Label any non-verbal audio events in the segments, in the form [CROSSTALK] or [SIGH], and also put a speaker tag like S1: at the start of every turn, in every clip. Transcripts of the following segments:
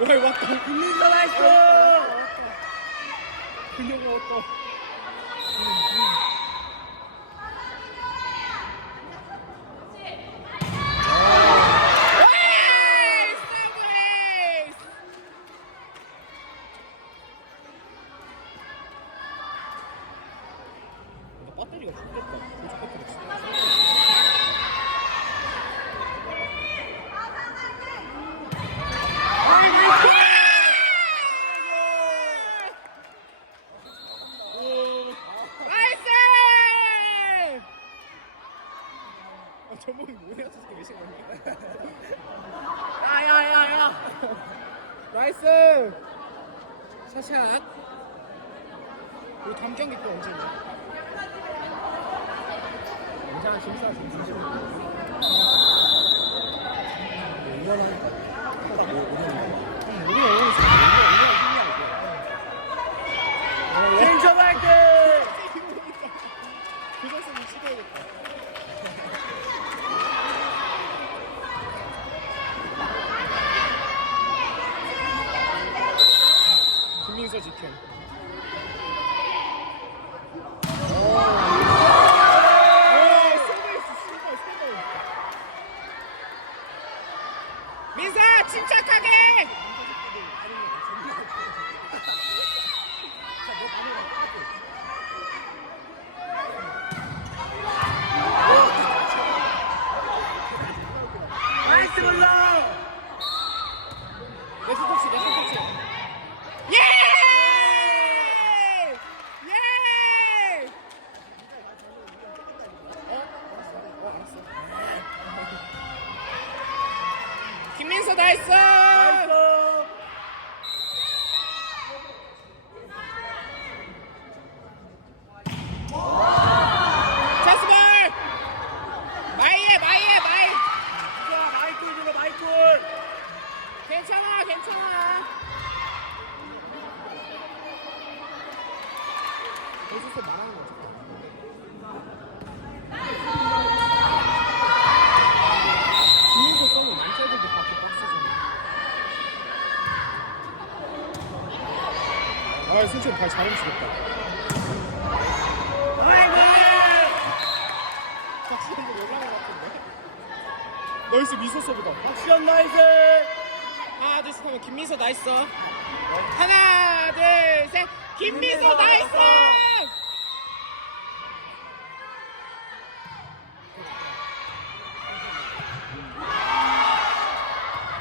S1: 어이, 왔다.
S2: 김민서 나이스.
S1: 근육이 왔다. 아, 솔직히 발잘 움직였다.
S2: 아이고.
S1: 박시현 도 올라간 것 같은데? 나이스 미소 써보다.
S2: 박시현 나이스.
S1: 하나, 둘, 셋 하면 김민서 나이스. 하나, 둘, 셋. 김민서
S2: 김민서
S1: 나이스!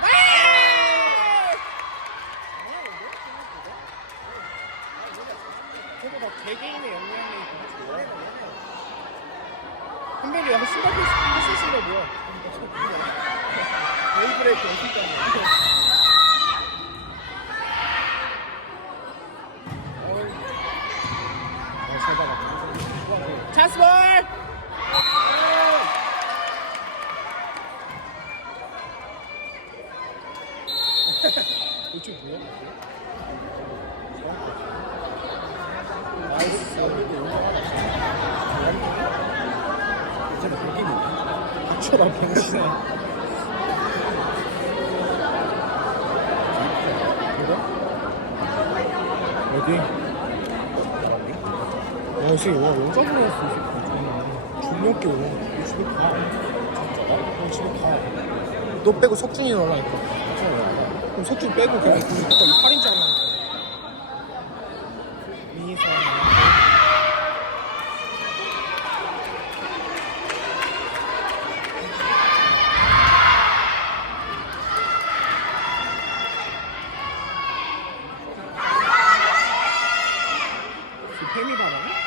S2: 나이스!
S1: 막 개개인의 역량이 다 좋아. 한별이 약간 신발 패스신 거 뭐야?
S2: 베이브레이크 연습장.
S1: 아, 잘 박았다. 찬스볼! 이쪽 뭐야? 너 빼고 석준이 넣으라니까. 그럼 석준 빼고 그냥 그 아까 이 8인치 하려니까. 미니서. 그 뱀이 바람?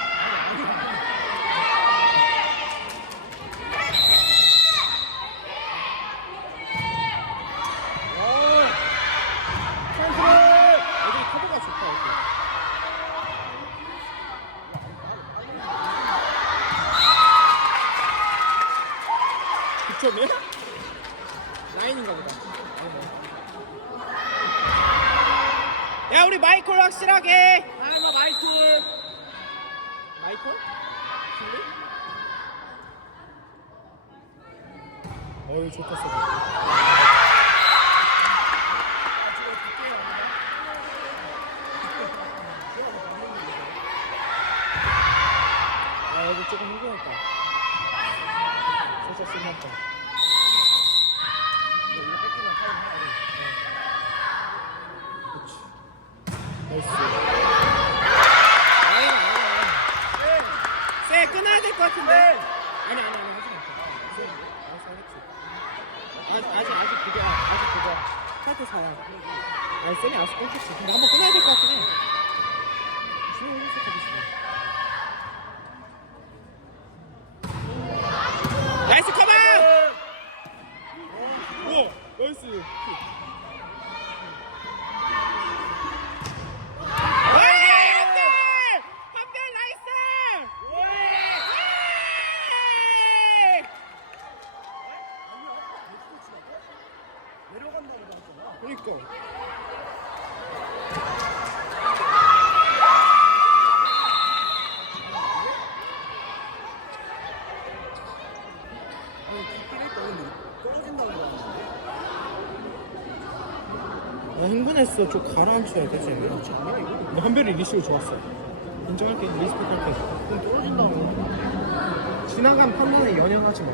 S1: 애들이 커버가 좋다, 이렇게. 득점이야? 라인인가 보다. 야, 우리 마이콜 확실하게!
S2: 아 마이콜.
S1: 실리? 어이 좋다 여기 조금 힘들었다 살짝 심했다 그렇지 나이스. 쎄 끊어야 될 것 같은데? 아니 아니 아니 하지 마 쎄, 알았어 하겠지. 아직 아직 아직 그게 아직 그거. 카드 사야 아니 쎄이 알았어 끊겠지 근데 한번 끊어야 될 것 같긴 해 신경 해줄 수 있어 나이스 커버! 오! 나이스! 한별! 한별 나이스!
S2: 내려간다고 했잖아.
S1: 그러니까
S2: 아니 뒷길 했다 근데 떨어진다고 하는데.
S1: 나 흥분했어 좀 가라앉혀야 돼 쟤는 근데 한별이 리시브 좋았어 인정할게 리스펙 할게
S2: 그럼 떨어진다고.
S1: 지나간 판단에 연연하지 마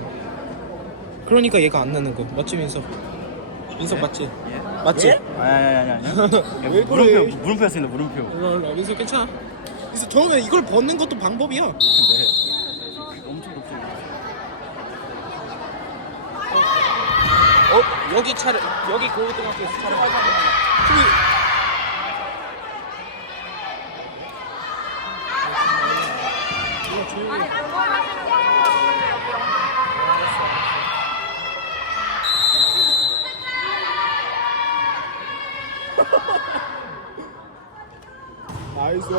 S1: 그러니까 얘가 안 나는 거 맞지 민석? 민석 맞지? 맞지?
S2: 예? 아니 아니 아니 아니.
S1: 왜 그래?
S2: 물음표 물음표였습니다 물음표.
S1: 일로 일로 민석 괜찮아 민석 처음에 이걸 벗는 것도 방법이야
S2: 근데
S1: 어? 여기 차를 여기 고등학교에서 차를 저기 해. 나이스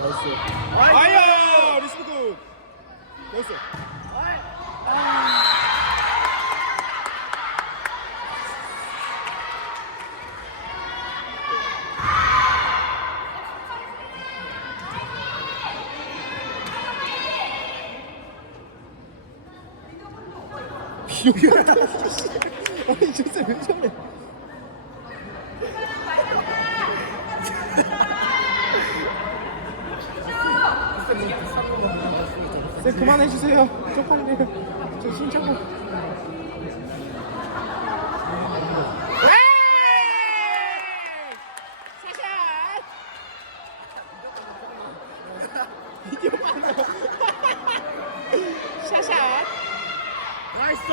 S1: 나이스 아야 리스크 나이스 여기 아니 저새 왜 저래 네, 그만해주세요. 쪽팔려요. 저 신청고. 샤샷.
S2: 나이스.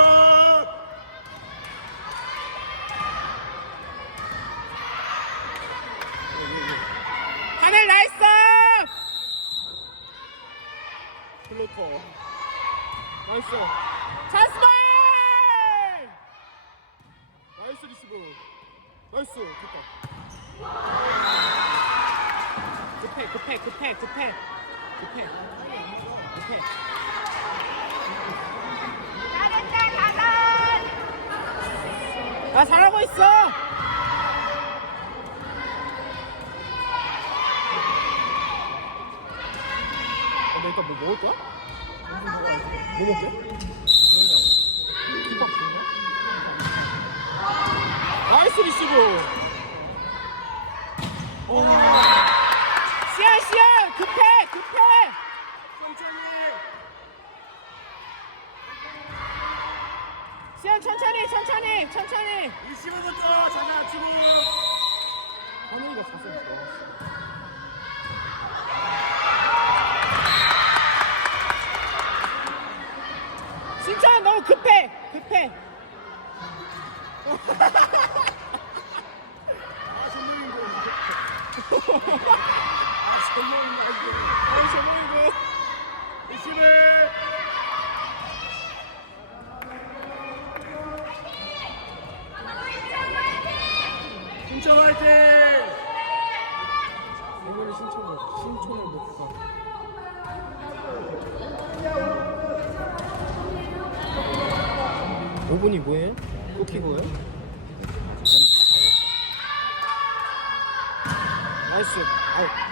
S1: 하늘 나이스! 플로터. 나이스. 찬스볼! 나이스 리시브. 나이스. 됐다. 급해, 급해, 급해, 급해. 급해. 급해. 아, 잘하고 있어! 너 일단 뭐 먹을 거야? 뭐 먹게? 김밥? 나이스 리시브! 오. 시야 시야 급해 급해 시야 천천히 천천히 천천히
S2: 리시브부터 장난치고.
S1: 하늘이가 자세 좋아 진짜 너무 급해 급해
S2: 아 전문인 거. [LAUGHS] 아 전문인 거
S1: 이분이 뭐예요? 꼬키고요? 나이스 아웃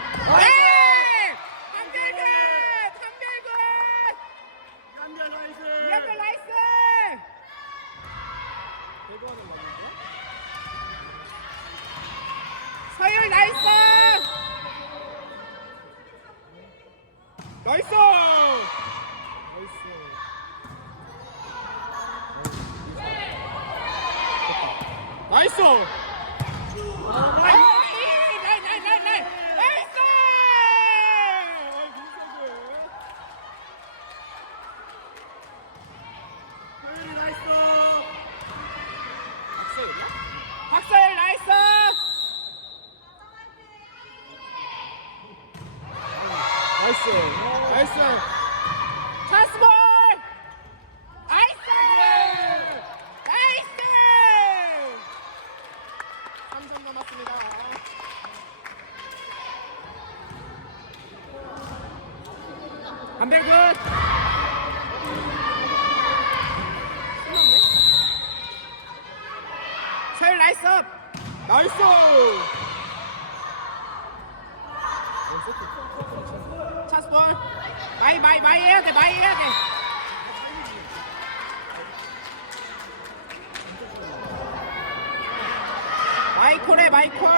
S3: 나이스!
S2: 찬스 볼. 마이, 마이, 마이 해야 돼, 마이 해야 돼. 마이콜해, 마이콜.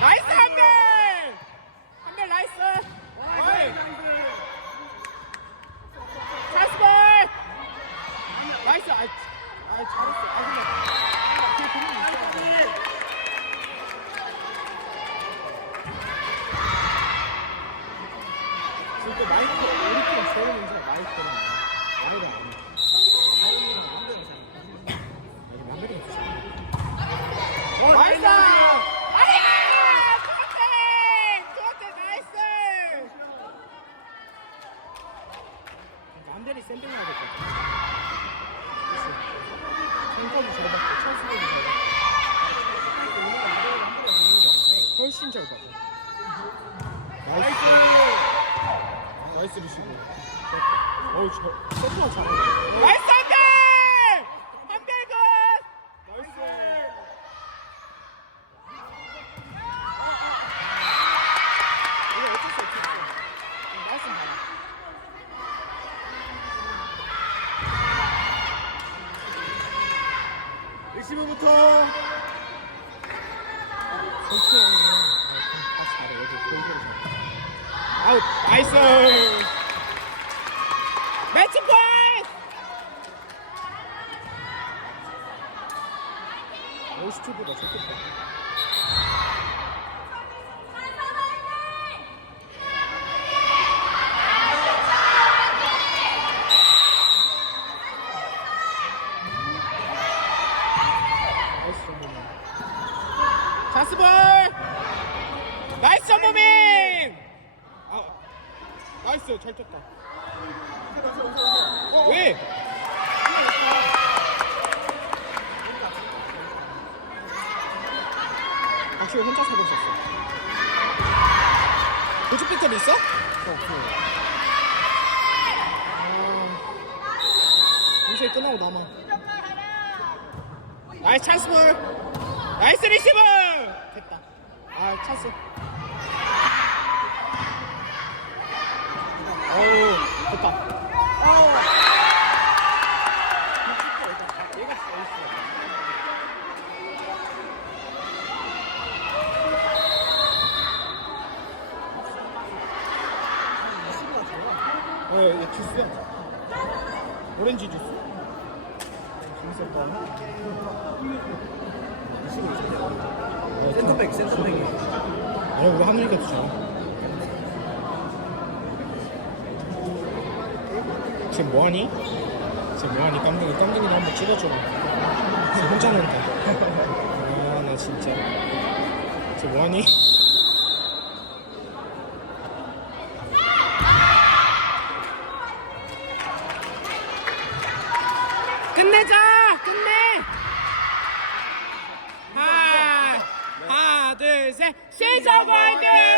S2: 나이스! 고추피클 있어?
S1: 이제 끝나고 남아.
S2: 나이스 찬스 볼. 나이스 리시브.
S1: 됐다. 아 찬스. 어우 됐다. 아우. 왜, 왜 주스야? 오렌지 주스. 네, 센터백, 센터백이. 아니, 우리 하늘이가 주잖아. 지금 뭐하니? 지금 뭐하니? 깜둥이, 깜둥이도 한번 찍어줘. 지금 혼자 는데 아, 나 진짜. 지금 뭐하니? She's over there.